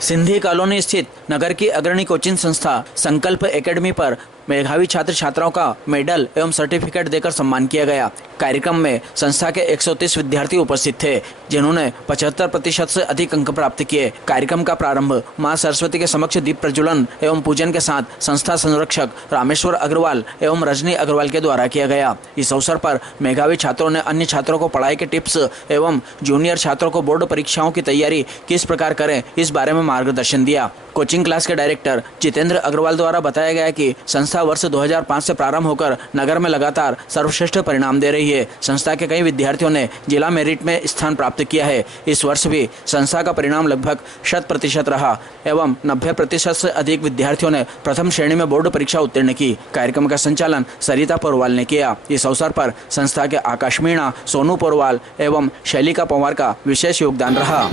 Sindhi colony स्थित नगर की अग्रणी कोचिंग संस्था संकल्प एकेडमी पर मेधावी छात्र छात्राओं का मेडल एवं सर्टिफिकेट देकर सम्मान किया गया। कार्यक्रम में संस्था के 130 विद्यार्थी उपस्थित थे, जिन्होंने 75% से अधिक अंक प्राप्त किए। कार्यक्रम का प्रारंभ मां सरस्वती के समक्ष दीप प्रज्वलन एवं पूजन के साथ संस्था संरक्षक रामेश्वर अग्रवाल एवं रजनी अग्रवाल के द्वारा किया गया। इस अवसर पर मेधावी छात्रों ने अन्य छात्रों को पढ़ाई के टिप्स एवं जूनियर छात्रों को बोर्ड परीक्षाओं की तैयारी किस प्रकार करें, इस बारे में मार्गदर्शन दिया। कोचिंग क्लास के डायरेक्टर जितेंद्र अग्रवाल द्वारा बताया गया कि संस्था वर्ष 2005 से प्रारंभ होकर नगर में लगातार सर्वश्रेष्ठ परिणाम दे रही है। संस्था के कई विद्यार्थियों ने जिला मेरिट में स्थान प्राप्त किया है। इस वर्ष भी संस्था का परिणाम लगभग 100% रहा एवं 90% से अधिक विद्यार्थियों ने प्रथम श्रेणी में बोर्ड परीक्षा उत्तीर्ण की। कार्यक्रम का संचालन सरिता पोरवाल ने किया। इस अवसर पर संस्था के आकाश मीणा, सोनू पोरवाल एवं शैलिका पवार का विशेष योगदान रहा।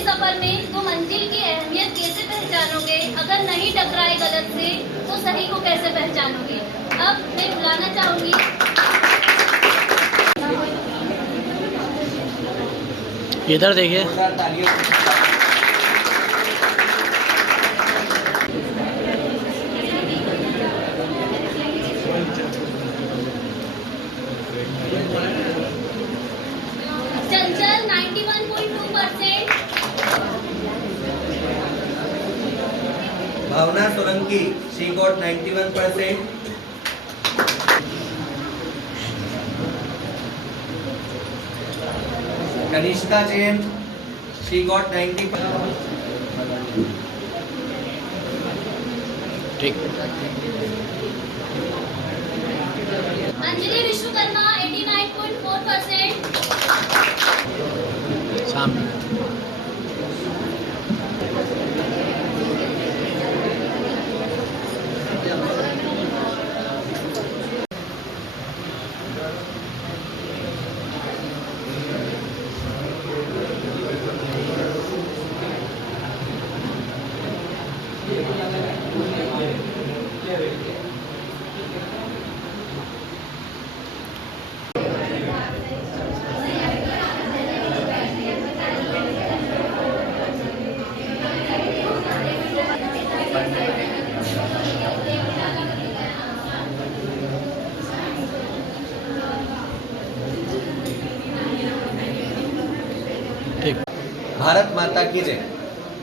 सफर में तो मंजिल की अहमियत कैसे पहचानोगे? अगर नहीं टकराए गलत से तो सही को कैसे पहचानोगे? अब मैं बुलाना चाहूंगी इधर देखिए। चंचल 91.2%, भावना Solanki, she got 91%. Kanishka Jain, she got 90%. ठीक। अंजलि विश्वकर्मा 89.4%, सामने भारत माता की जय।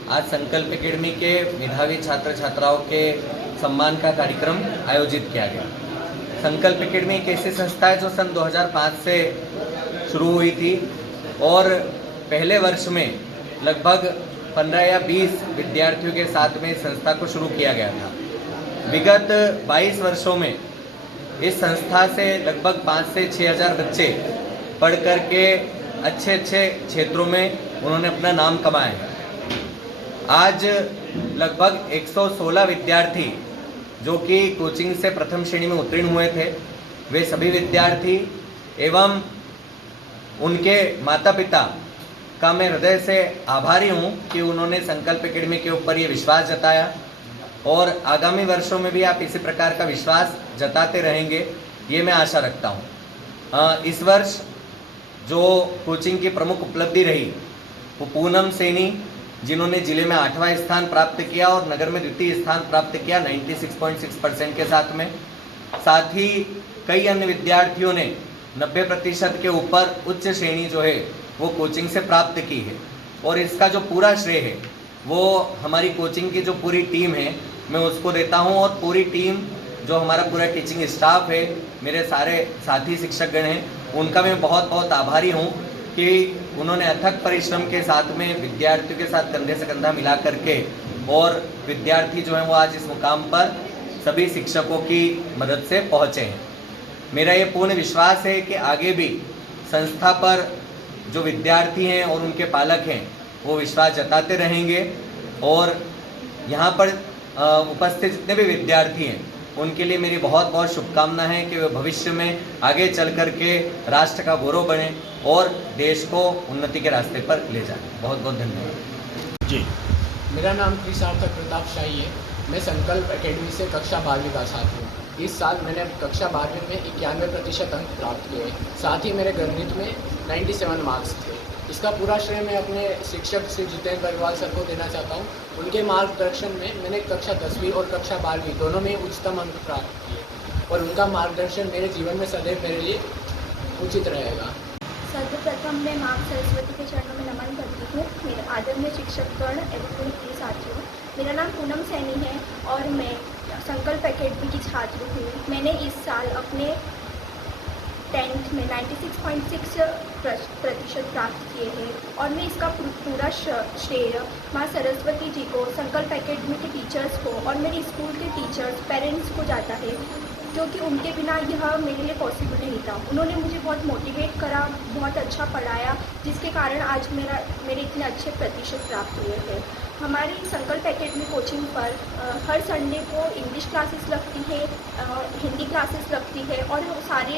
आज संकल्प एकेडमी के मेधावी छात्र छात्राओं के सम्मान का कार्यक्रम आयोजित किया गया। संकल्प एकेडमी एक ऐसी संस्था है जो सन 2005 से शुरू हुई थी और पहले वर्ष में लगभग 15 या 20 विद्यार्थियों के साथ में इस संस्था को शुरू किया गया था। विगत 22 वर्षों में इस संस्था से लगभग 5 से 6 हज़ार बच्चे पढ़ कर के अच्छे क्षेत्रों में उन्होंने अपना नाम कमाया है। आज लगभग 116 विद्यार्थी जो कि कोचिंग से प्रथम श्रेणी में उत्तीर्ण हुए थे, वे सभी विद्यार्थी एवं उनके माता पिता का मैं हृदय से आभारी हूं कि उन्होंने संकल्प एकेडमी के ऊपर ये विश्वास जताया और आगामी वर्षों में भी आप इसी प्रकार का विश्वास जताते रहेंगे, ये मैं आशा रखता हूं। इस वर्ष जो कोचिंग की प्रमुख उपलब्धि रही वो पूनम सैनी, जिन्होंने जिले में 8वां स्थान प्राप्त किया और नगर में द्वितीय स्थान प्राप्त किया 96.6% के साथ ही कई अन्य विद्यार्थियों ने 90% के ऊपर उच्च श्रेणी जो है वो कोचिंग से प्राप्त की है। और इसका जो पूरा श्रेय है वो हमारी कोचिंग की जो पूरी टीम है मैं उसको देता हूँ और पूरी टीम जो हमारा पूरा टीचिंग स्टाफ है, मेरे सारे साथी शिक्षकगण हैं, उनका मैं बहुत बहुत आभारी हूँ कि उन्होंने अथक परिश्रम के साथ में विद्यार्थियों के साथ कंधे से कंधा मिला करके और विद्यार्थी जो हैं वो आज इस मुकाम पर सभी शिक्षकों की मदद से पहुँचे हैं। मेरा ये पूर्ण विश्वास है कि आगे भी संस्था पर जो विद्यार्थी हैं और उनके पालक हैं वो विश्वास जताते रहेंगे और यहाँ पर उपस्थित जितने भी विद्यार्थी हैं उनके लिए मेरी बहुत बहुत शुभकामनाएं हैं कि वे भविष्य में आगे चल कर के राष्ट्र का गौरव बने और देश को उन्नति के रास्ते पर ले जाएं। बहुत बहुत धन्यवाद जी। मेरा नाम कृषार्थक प्रताप शाही है। मैं संकल्प एकेडमी से कक्षा 12वीं का छात्र हूँ। इस साल मैंने कक्षा 12वीं में 91% अंक प्राप्त किए। साथ ही मेरे गणित में 97 मार्क्स थे। इसका पूरा श्रेय मैं अपने शिक्षक श्री जितेंद्र बरवाल सर को देना चाहता हूँ। उनके मार्गदर्शन में मैंने कक्षा 10वीं और कक्षा 12वीं दोनों में उच्चतम अंक प्राप्त किए और उनका मार्गदर्शन मेरे जीवन में सदैव मेरे लिए उचित रहेगा। सर्वप्रथम मैं माँ सरस्वती के चरणों में नमन करती हूँ। मेरे आदरणीय शिक्षकगण एवं मेरे प्रिय साथियों, मेरा नाम पूनम सैनी है और मैं संकल्प एकेडमी की छात्र हूँ। मैंने इस साल अपने 10th में 96.6% प्राप्त किए हैं और मैं इसका पूरा श्रेय माँ सरस्वती जी को, संकल्प एकेडमी के टीचर्स को और मेरे स्कूल के टीचर्स, पेरेंट्स को जाता है, जो कि उनके बिना यह मेरे लिए पॉसिबल नहीं था। उन्होंने मुझे बहुत मोटिवेट करा, बहुत अच्छा पढ़ाया, जिसके कारण आज मेरे इतने अच्छे प्रतिशत प्राप्त हुए थे। हमारी संकल्प एकेडमी कोचिंग पर हर संडे को इंग्लिश क्लासेस लगती है, हिंदी क्लासेस लगती है और सारे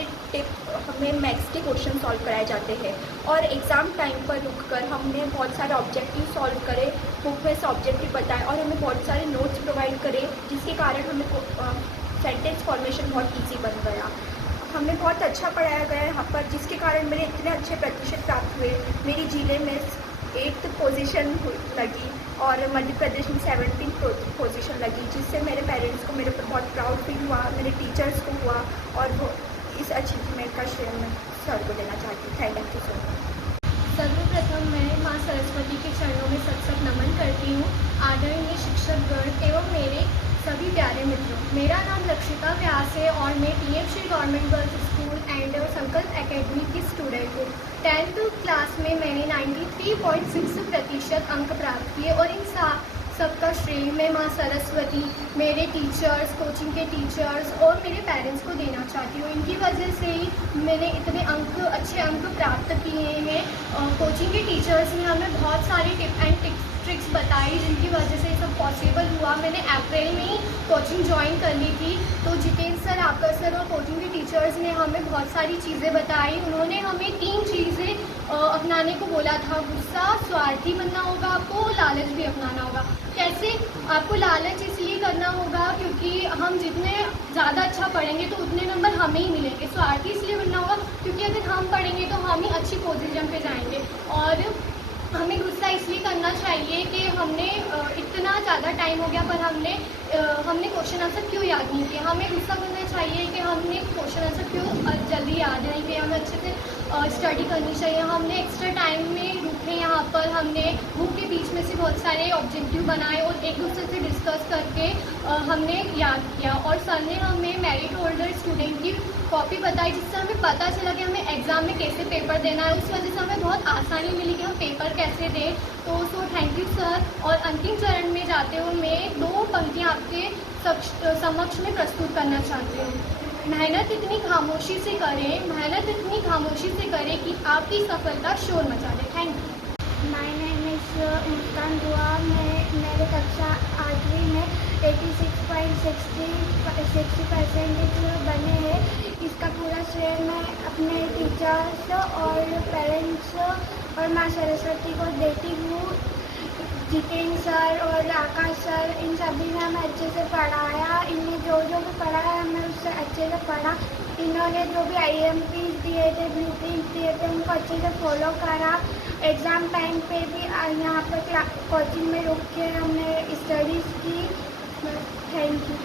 हमें मैथ्स के क्वेश्चन सॉल्व कराए जाते हैं और एग्ज़ाम टाइम पर रुककर हमने बहुत सारे ऑब्जेक्टिव सॉल्व करे, बुक में से ऑब्जेक्टिव बताए और हमें बहुत सारे नोट्स प्रोवाइड करे, जिसके कारण हमें सेंटेंस फॉर्मेशन बहुत ईजी बन गया। हमें बहुत अच्छा पढ़ाया गया यहाँ पर, जिसके कारण मेरे इतने अच्छे प्रतिशत प्राप्त हुए। मेरी जिले में 8th पोजीशन लगी और मध्य प्रदेश में 17th पोजीशन लगी, जिससे मेरे पेरेंट्स को मेरे पर बहुत प्राउड फील हुआ, मेरे टीचर्स को हुआ और वो इस अचीवमेंट का श्रेय मैं सर को देना चाहती हूँ। Thank you so much. सर्वप्रथम मैं माँ सरस्वती के चरणों में सत नमन करती हूँ। आदरणीय शिक्षकगण एवं मेरे सभी प्यारे मित्रों, मेरा नाम लक्षिता व्यास है और मैं TMC government girls school and संकल्प एकेडमी की स्टूडेंट हूँ। 10th क्लास में मैंने 93.6% अंक प्राप्त किए और इन सबका श्रेय मैं माँ सरस्वती, मेरे टीचर्स, कोचिंग के टीचर्स और मेरे पेरेंट्स को देना चाहती हूँ। इनकी वजह से ही मैंने इतने अच्छे अंक प्राप्त किए हैं। कोचिंग के टीचर्स ने हमें बहुत सारी टिप एंड ट्रिक्स बताई, जिनकी वजह से ये सब पॉसिबल हुआ। मैंने अप्रैल में ही कोचिंग ज्वाइन कर ली थी, तो जितेंद्र सर, आकर सर और कोचिंग के टीचर्स ने हमें बहुत सारी चीज़ें बताई। उन्होंने हमें 3 चीज़ें अपनाने को बोला था। गुस्सा, स्वार्थी बनना होगा आपको, लालच भी अपनाना होगा। कैसे? आपको लालच इसलिए करना होगा क्योंकि हम जितने ज़्यादा अच्छा पढ़ेंगे तो उतने नंबर हमें ही मिलेंगे। स्वार्थी इसलिए बनना होगा क्योंकि अगर हम पढ़ेंगे तो हम ही अच्छी पोजीशन पे जाएंगे। और हमें गुस्सा इसलिए करना चाहिए कि हमने इतना ज़्यादा टाइम हो गया पर हमने क्वेश्चन आंसर क्यों याद नहीं किया। हमें गुस्सा करना चाहिए कि हमने क्वेश्चन आंसर क्यों जल्दी याद नहीं किया। हमें अच्छे से स्टडी करनी चाहिए। हमने एक्स्ट्रा टाइम में रुके यहाँ पर, हमने बुक के बीच में से बहुत सारे ऑब्जेक्टिव बनाए और एक दूसरे से डिस्कस करके हमने याद किया। और सर ने हमें मेरिट होल्डर स्टूडेंट की कॉपी बताई, जिससे हमें पता चला कि हमें एग्ज़ाम में कैसे पेपर देना है। उस वजह से हमें बहुत आसानी मिली कि हम पेपर कैसे दें। तो थैंक यू सर। और अंतिम चरण में जाते हुए मैं 2 पंक्तियाँ आपके समक्ष में प्रस्तुत करना चाहती हूँ। मेहनत इतनी खामोशी से करें कि आपकी सफलता शोर मचा दे। Thank you. My name is Muskan Dua. मेरे कक्षा 8वीं में 86.60% बने हैं। इसका पूरा श्रेय मैं अपने टीचर्स और पेरेंट्स और माँ सरस्वती को देती हूँ। जितेंद्र सर और आकाश सर, इन सभी ने हमें अच्छे से पढ़ाया। इन्हें जो भी पढ़ाया हमें उससे अच्छे से पढ़ा। इन्होंने जो भी IMPs दिए थे, ब्लूप्रिंट्स दिए थे, उनको अच्छे से फॉलो करा। एग्ज़ाम टाइम पे भी यहाँ पर कोचिंग में रुक के हमने स्टडीज़ की। Thank you.